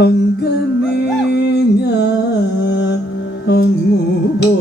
അങ്ങനെ ഞാൻ അങ്ങു പോ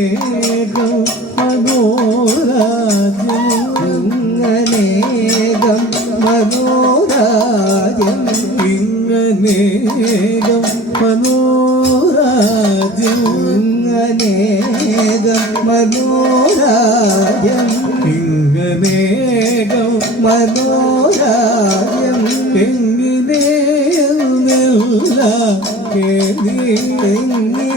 അനേകം മനോരാജ്യം? ഇങ്ങനേകം മനോരാജ്യം ഇങ്ങനേകം മനോരാജ്യം? ഇങ്ങനേകം മനോരാജ്യം ഇങ്ങനേകം മനോരാജ്യം എങ്ങനെ കേന്ദ്രീ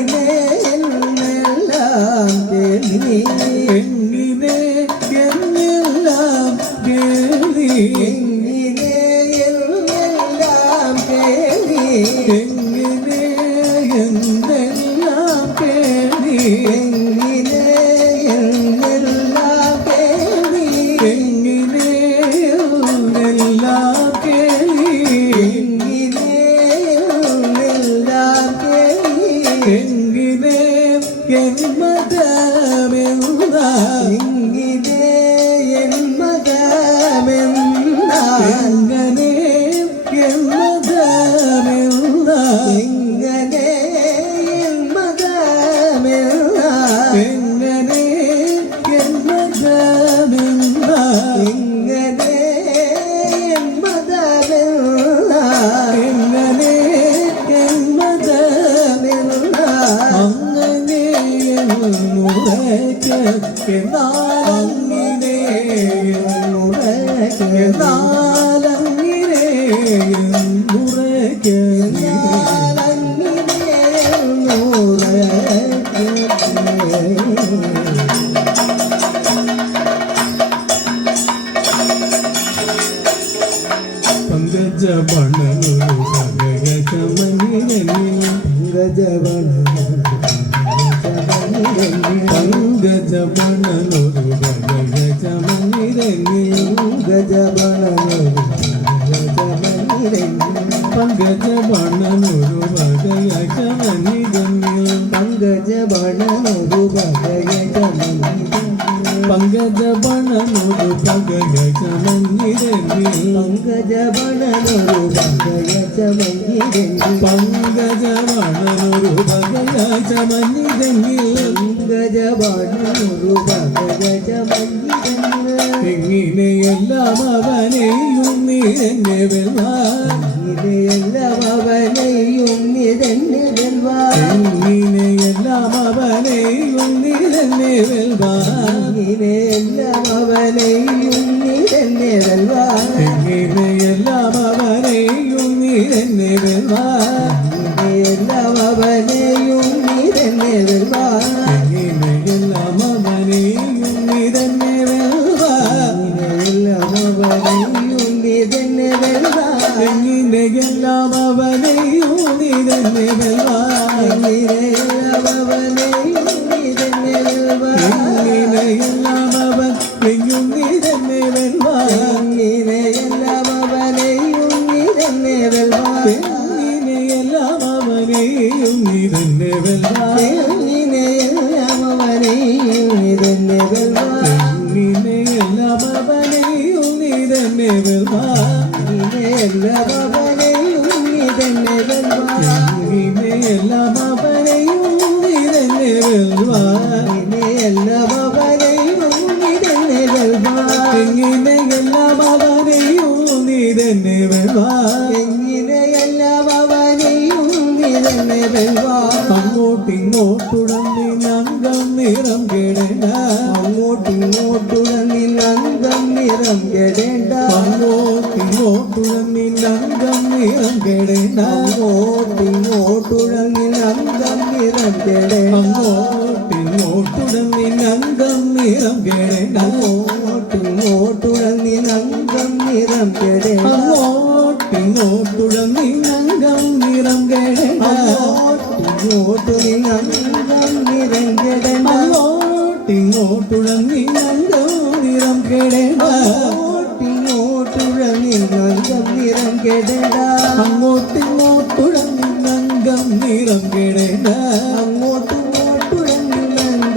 പകലയിലെങ്കിൽ പങ്കജവാണനൊരു പകലമഞ്ഞിതെങ്കിൽ പങ്കജവാണനൊരു പകലമഞ്ഞിതെങ്കിൽ എങ്ങനെയെല്ലാം അവനെയും നീ എന്നെ വെള്ള അവനെയും നീ തന്നെ വെൽവാൻ എങ്ങിനെയെല്ലാം അവനെയും നീ തന്നെ വെൽവാൻ എല്ലാം അവനെയും നീ തന്നെ വെൽവാ എങ്ങിനെയെല്ലാം അവനെയും നീ തന്നെ വെൽവാൻ എല്ലാം അവനെയും നീ തന്നെ വെൽവാൻ എങ്ങിനെയെല്ലാം അവനെയും നീ തന്നെ വെൽവാൻ എങ്ങനെയെല്ലാം അവനെയും നീ തന്നെ വെൽവാൻ നിറം കേടേണ്ട നങ്കം നിറം കെടേണ്ട അങ്ങോട്ടിങ്ങോട്ടുടന്നി നങ്കം നിറം കേടേണ്ട അങ്ങോട്ടിങ്ങോട്ടു നന്ദം നിറം കെടേണ്ട അങ്ങോട്ടിങ്ങോട്ടുടന്നി നങ്കം നിറം കേടേണ്ട നങ്കം നിറം കെടേണ്ട അങ്ങോട്ടിങ്ങോട്ടുടന്നി നങ്കം നിറം കേടേണ്ട അങ്ങോട്ടിങ്ങോട്ടുടങ്ങി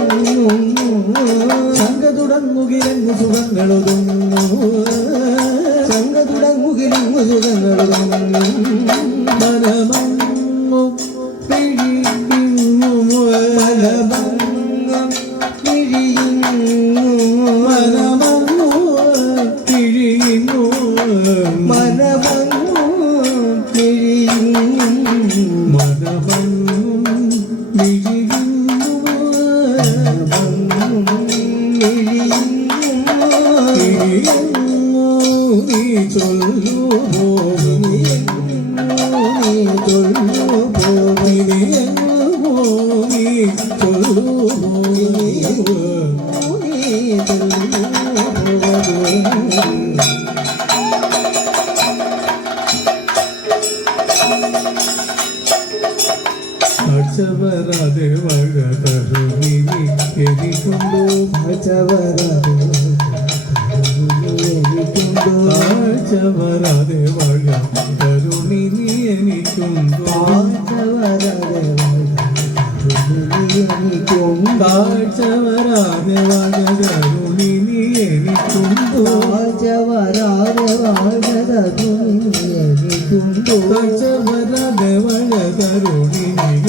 സുഖങ്ങളതും ശങ്ക തുടങ്ങുകിലെങ്ങു സുഖങ്ങളൊതുങ്ങു. ചങ്ക തുടങ്ങുകിലും സുഖങ്ങളതും മനമങ്ങു പിഴിയുന്നു മലഭംഗം പിഴിയുന്നു മനമങ്ങു പിഴിയുന്നു മനഭംഗം പിഴിയുന്നു മനമങ്ങു എനിക്കുണ്ടോ? എനിക്കുണ്ടോ? കാഴ്ചവരാതെ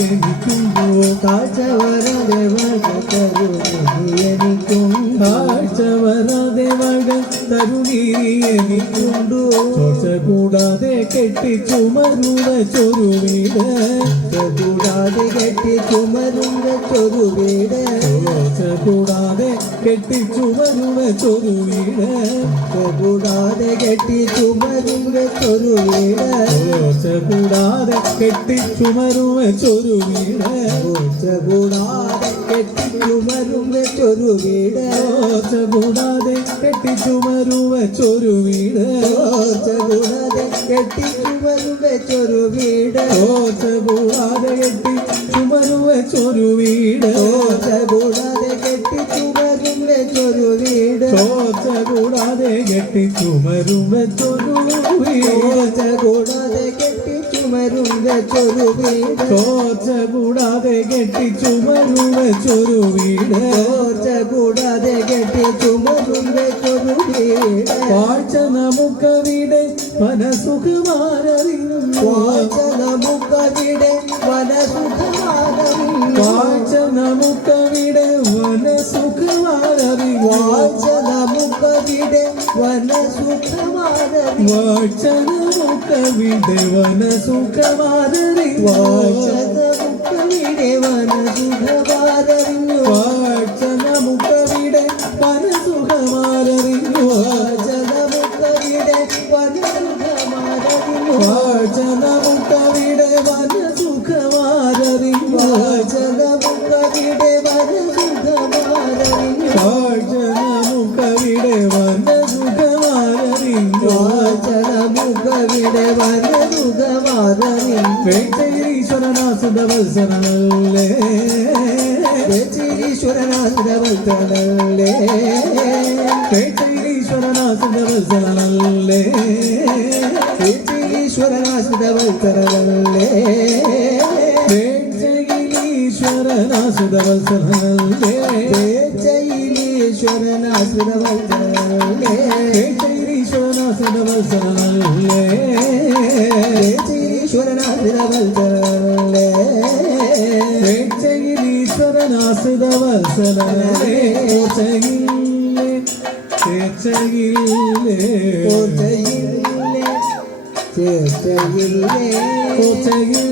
എനിക്കുണ്ടോ കാഴ്ചവരാതെ വഴ തരുണി നീ എനിക്കുണ്ടോ കാഴ്ചവരാതെ വഴ തരുണി എനിക്കുണ്ടോ ചോർച്ച കൂടാതെ കെട്ടിച്ചുമരുവ ചൊരുവീട് കെട്ടി ചുമരുന്ന ചൊരു വീട് കൂടാതെ കെട്ടിച്ചുമരുവ ചൊരുവീട് കൂടാതെ കെട്ടി ചുമരുന്ന ചൊരു വീട് കൂടാതെ കെട്ടി ചുമരുന്ന ചൊരു വീട് കൂടാതെ കെട്ടി ചുമരുന്ന ചൊരു വീട് കൂടാതെ കെട്ടി ചുമരുന്ന ചൊരു വീട് കൂടാതെ കെട്ടി ചുമരുന്ന ചൊരു വീട് കൂടാതെ കെട്ടിച്ചുമരുവ ചൊരുവീട് ഒച്ച കൂടാതെ കെട്ടി വെച്ചൊരു വീട്. ചോർച്ച കൂടാതെ കെട്ടിച്ചുമരും വെച്ചൊരു വീട്. ഒച്ച കൂടാതെ കെട്ടി ചുമരുന്ന ചൊരുവീട് ചോർച്ച കൂടാതെ കെട്ടിച്ചുമരുവ ചൊരുവീട് ചോർച്ച കൂടാതെ കെട്ടി ചുമരുന്ന ചൊരുവീട് വാഴ്ച നമുക്കവിടെ മനസുഖമാരറിയുന്നു വാഴ്ച നമുക്കവിടെ വനസുഖമാറിയുന്നു വാഴ്ച നമുക്കവിടെ മനസുഖമാരറിയും വാഴ്ച മുഖവിടെ വനസുഖമാതരി വാഴ്ചന മുഖവിടെ വനസുഖമാതരി വാഴ്ചന മുഖവിടെ വനസുഖമാതരി വാഴ്ചന മുഖവിടെ വനസു വത്സനല്ലേ ഈശ്വരനാസുര വത്സനല്ലേ ഈശ്വരനാസുര വത്സനല്ലേ ഈശ്വരനാസുര വത്സനല്ലേ ശരണാസുതവസനേ ഓത്തയില്ലേ ഓത്തയില്ലേ ഓത്തയില്ലേ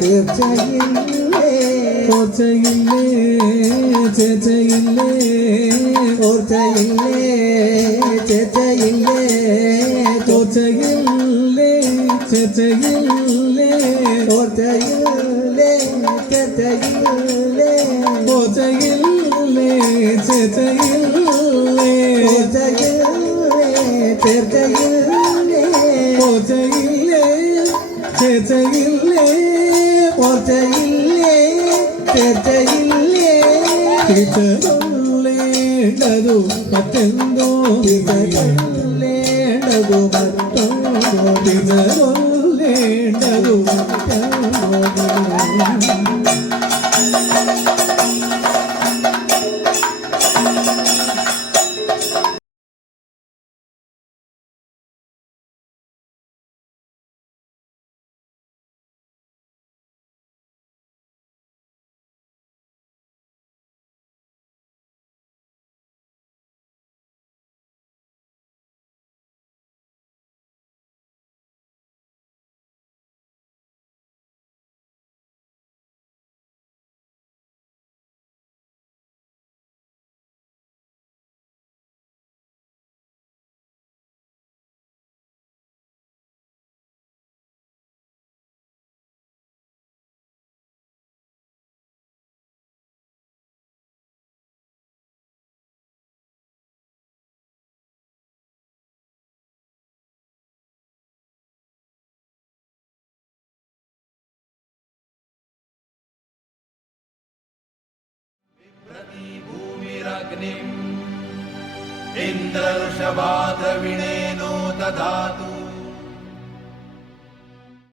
തീർച്ചയില്ലേ തോച്ചയില്ലേ ചേച്ചയില്ലേ തോച്ചയില്ലേ ചേച്ചയില്ലേ തോച്ചയില്ലേ ചേച്ചയില്ലേ പത്തുള്ളേണ്ടതു പത്തെന്തോ വിതരുള്ളേണ്ടതു പത്തോണ്ടോ വിതരുള്ളേണ്ടതു പത്തോണ്ടോ अग्निम् इन्द्रऋषभा द्रविणेनो ददातु